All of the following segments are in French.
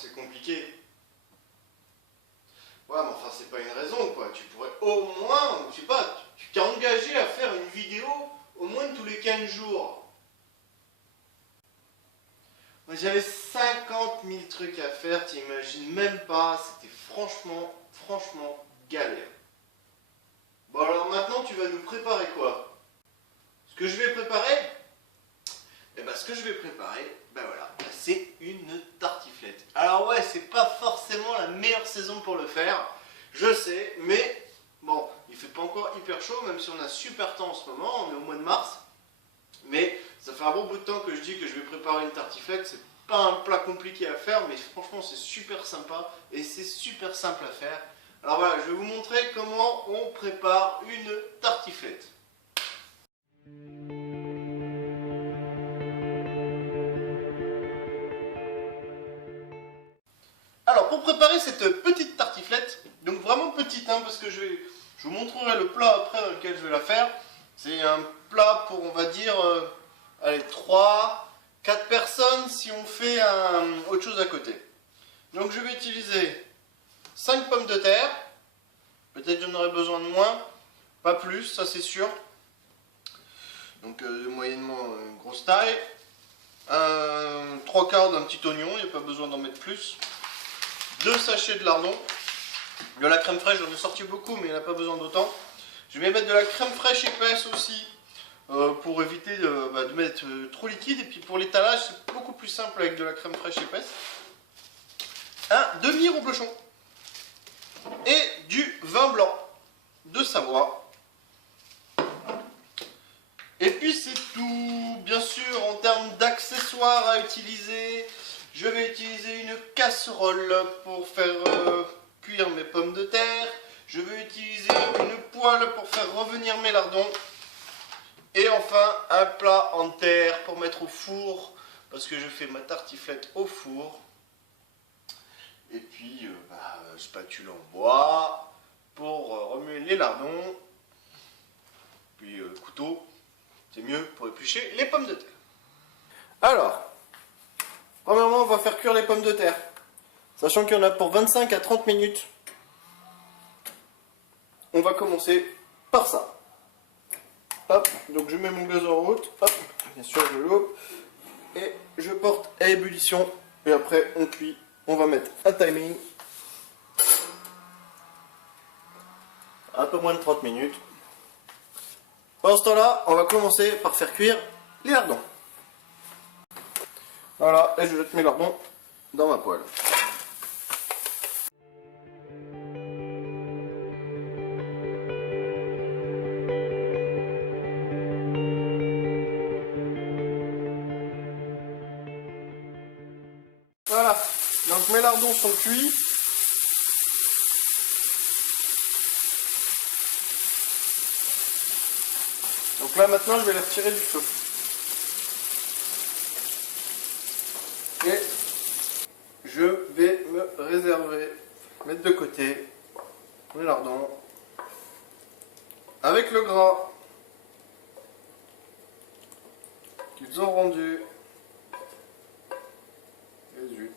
c'est compliqué. Ouais, mais enfin, c'est pas une raison, quoi. Tu pourrais au moins, je sais pas, tu t'es engagé à faire une vidéo au moins tous les 15 jours. Moi, j'avais 50 000 trucs à faire, t'imagines même pas. C'était franchement galère. Bon, alors maintenant, tu vas nous préparer quoi? Ce que je vais préparer? Eh ben, ce que je vais préparer, ben voilà, c'est une tartiflette. Alors ouais, c'est pas forcément la meilleure saison pour le faire, je sais, mais bon, il fait pas encore hyper chaud, même si on a super temps en ce moment, on est au mois de mars. Mais ça fait un bon bout de temps que je dis que je vais préparer une tartiflette, c'est pas un plat compliqué à faire, mais franchement c'est super sympa et c'est super simple à faire. Alors voilà, je vais vous montrer comment on prépare une tartiflette. Alors pour préparer cette petite tartiflette, donc vraiment petite hein, parce que je vous montrerai le plat après dans lequel je vais la faire. C'est un plat pour on va dire allez, 3, 4 personnes si on fait autre chose à côté. Donc je vais utiliser 5 pommes de terre, peut-être j'en aurai besoin de moins, pas plus, ça c'est sûr. Donc moyennement grosse taille. 3/4 d'un petit oignon, il n'y a pas besoin d'en mettre plus. 2 sachets de lardons. De la crème fraîche, j'en ai sorti beaucoup, mais il n'y en a pas besoin d'autant. Je vais mettre de la crème fraîche épaisse aussi, pour éviter de mettre trop liquide. Et puis pour l'étalage, c'est beaucoup plus simple avec de la crème fraîche épaisse. Un demi-reblochon. Et du vin blanc de Savoie. Et puis c'est tout. Bien sûr, en termes d'accessoires à utiliser, je vais utiliser une casserole pour faire cuire mes pommes de terre. Je vais utiliser une poêle pour faire revenir mes lardons. Et enfin, un plat en terre pour mettre au four, parce que je fais ma tartiflette au four. Et puis, spatule en bois pour remuer les lardons. Puis, couteau, c'est mieux pour éplucher les pommes de terre. Alors, premièrement, on va faire cuire les pommes de terre. Sachant qu'il y en a pour 25 à 30 minutes. On va commencer par ça. Hop, donc je mets mon gaz en route. Hop, bien sûr, je l'ouvre. Et je porte à ébullition. Et après, on cuit. On va mettre un timing. Un peu moins de 30 minutes. Pendant ce temps-là, on va commencer par faire cuire les lardons. Voilà, et je jette mes lardons dans ma poêle. Voilà, donc mes lardons sont cuits. Donc là maintenant je vais les retirer du feu. Et je vais me réserver, mettre de côté mes lardons avec le gras qu'ils ont rendu. Et zut,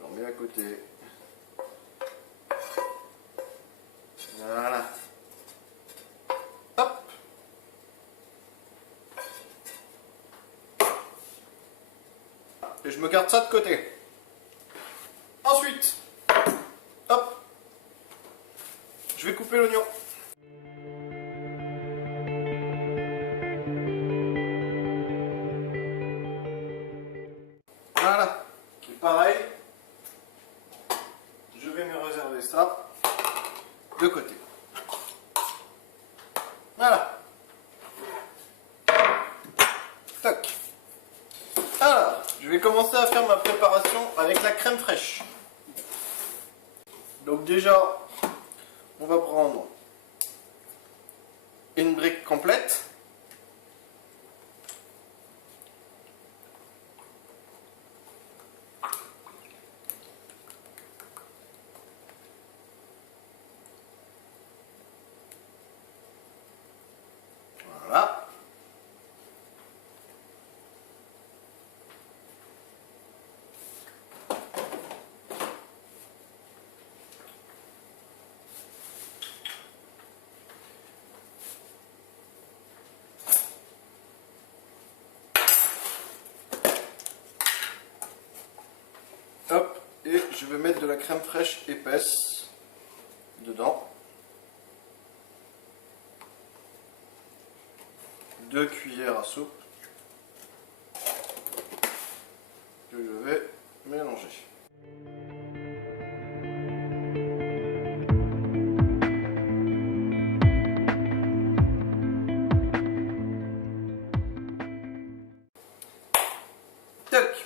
j'en mets à côté. Voilà. Hop. Et je me garde ça de côté. Ensuite, hop, je vais couper l'oignon. Voilà. Et pareil, je vais me réserver ça de côté. Voilà. Toc. Alors, je vais commencer à faire ma préparation avec la crème fraîche. Donc déjà, on va prendre une brique complète. Voilà. Et je vais mettre de la crème fraîche épaisse dedans. 2 cuillères à soupe que je vais mélanger. Tac.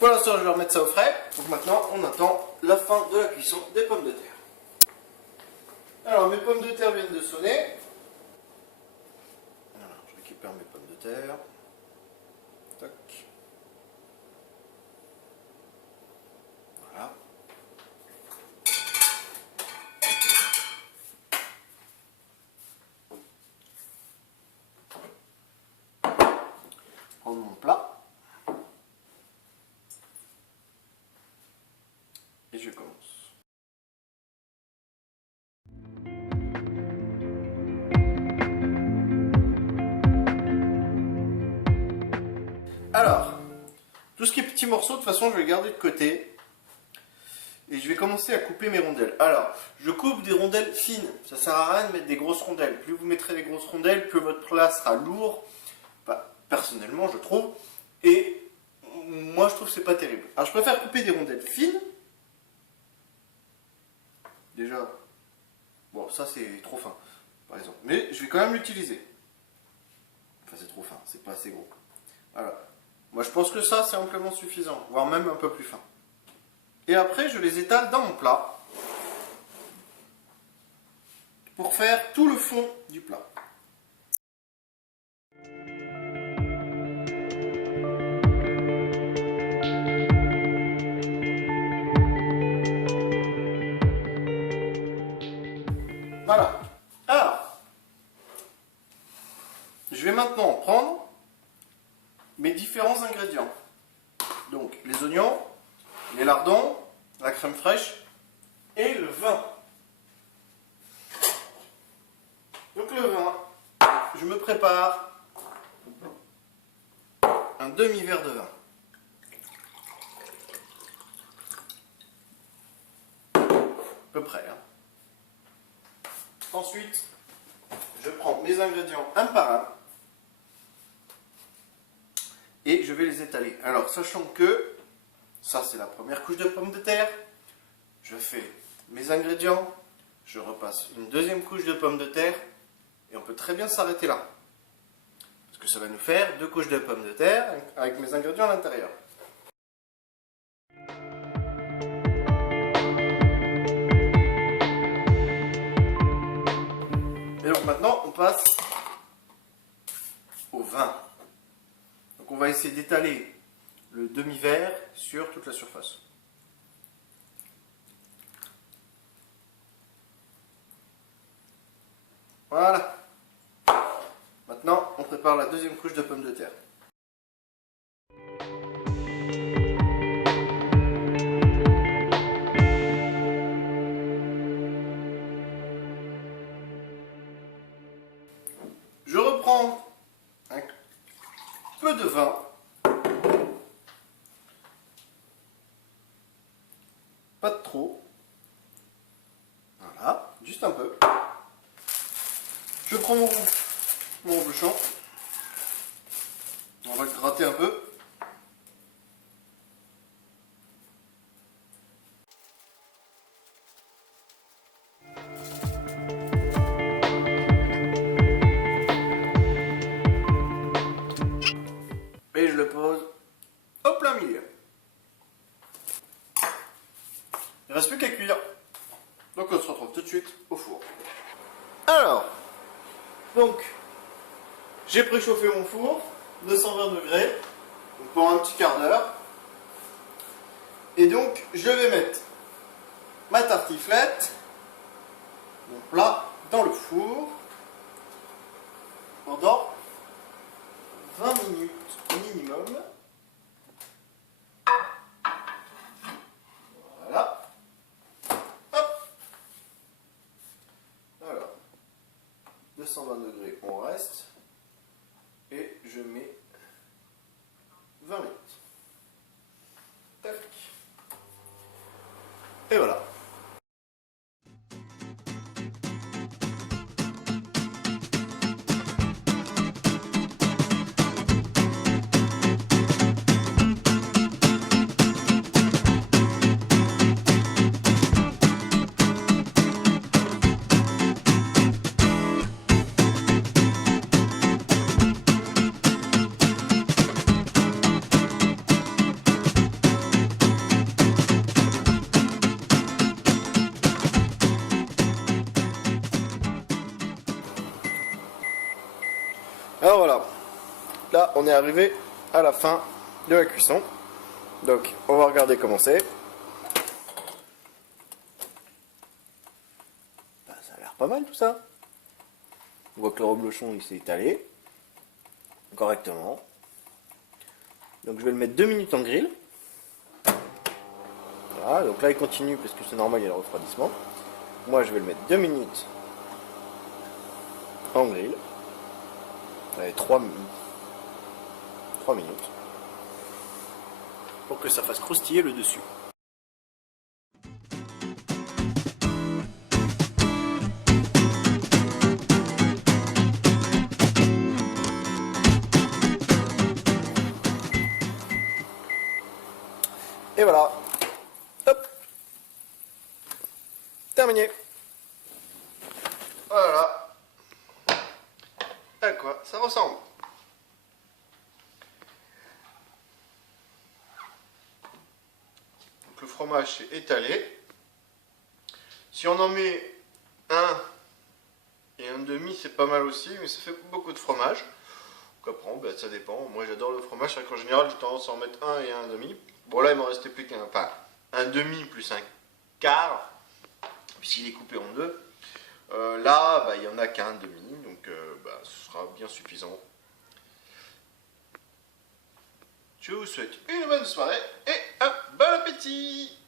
Pour l'instant, je vais remettre ça au frais. Donc maintenant, on attend la fin de la cuisson des pommes de terre. Alors, mes pommes de terre viennent de sonner. Voilà, je récupère mes pommes de terre. Tac. Voilà. Prendre mon plat. Et je commence. Alors, tout ce qui est petits morceaux, de toute façon, je vais garder de côté. Et je vais commencer à couper mes rondelles. Alors, je coupe des rondelles fines. Ça sert à rien de mettre des grosses rondelles. Plus vous mettrez des grosses rondelles, plus votre plat sera lourd. Enfin, personnellement, je trouve. Et moi, je trouve que c'est pas terrible. Alors, je préfère couper des rondelles fines. Déjà, bon, ça c'est trop fin, par exemple. Mais je vais quand même l'utiliser. Enfin, c'est trop fin, c'est pas assez gros. Voilà. Moi, je pense que ça, c'est amplement suffisant, voire même un peu plus fin. Et après, je les étale dans mon plat pour faire tout le fond du plat. Voilà. Alors, je vais maintenant prendre mes différents ingrédients. Donc, les oignons, les lardons, la crème fraîche et le vin. Donc le vin, je me prépare un demi-verre de vin. À peu près. Ensuite, je prends mes ingrédients un par un et je vais les étaler. Alors, sachant que ça, c'est la première couche de pommes de terre. Je fais mes ingrédients, je repasse une deuxième couche de pommes de terre et on peut très bien s'arrêter là. Parce que ça va nous faire 2 couches de pommes de terre avec mes ingrédients à l'intérieur. Et donc maintenant, on passe au vin. Donc on va essayer d'étaler le demi-verre sur toute la surface. Voilà. Maintenant, on prépare la deuxième couche de pommes de terre. Je reprends un peu de vin. Pas de trop. Voilà, juste un peu. Je prends mon bouchon. On va le gratter un peu. Et je le pose au plein milieu. Il ne reste plus qu'à cuire. Donc on se retrouve tout de suite au four. Alors, donc, j'ai préchauffé mon four, 220 degrés, donc pour un petit quart d'heure. Et donc, je vais mettre ma tartiflette, mon plat, dans le four pendant 20 minutes minimum. Voilà. Hop. Alors, 220 degrés, on reste. Et je mets 20 minutes. Tac. Et voilà. Alors voilà, là on est arrivé à la fin de la cuisson. Donc on va regarder comment c'est. Bah, ça a l'air pas mal tout ça. On voit que le reblochon il s'est étalé correctement. Donc je vais le mettre 2 minutes en grill. Voilà, donc là il continue parce que c'est normal, il y a le refroidissement. Moi je vais le mettre 2 minutes en grill. Allez, 3 minutes. Pour que ça fasse croustiller le dessus. Et voilà. Hop. Terminé. Voilà. À quoi ça ressemble? Donc le fromage s'est étalé. Si on en met un et un demi, c'est pas mal aussi, mais ça fait beaucoup de fromage. Donc après, ben, ça dépend. Moi j'adore le fromage, c'est vrai qu'en général j'ai tendance à en mettre un et un demi. Bon là il m'en restait plus qu'un, enfin un demi plus un quart, puisqu'il est coupé en deux. Là, bah, il n'y en a qu'un demi, donc bah, ce sera bien suffisant. Je vous souhaite une bonne soirée et un bon appétit!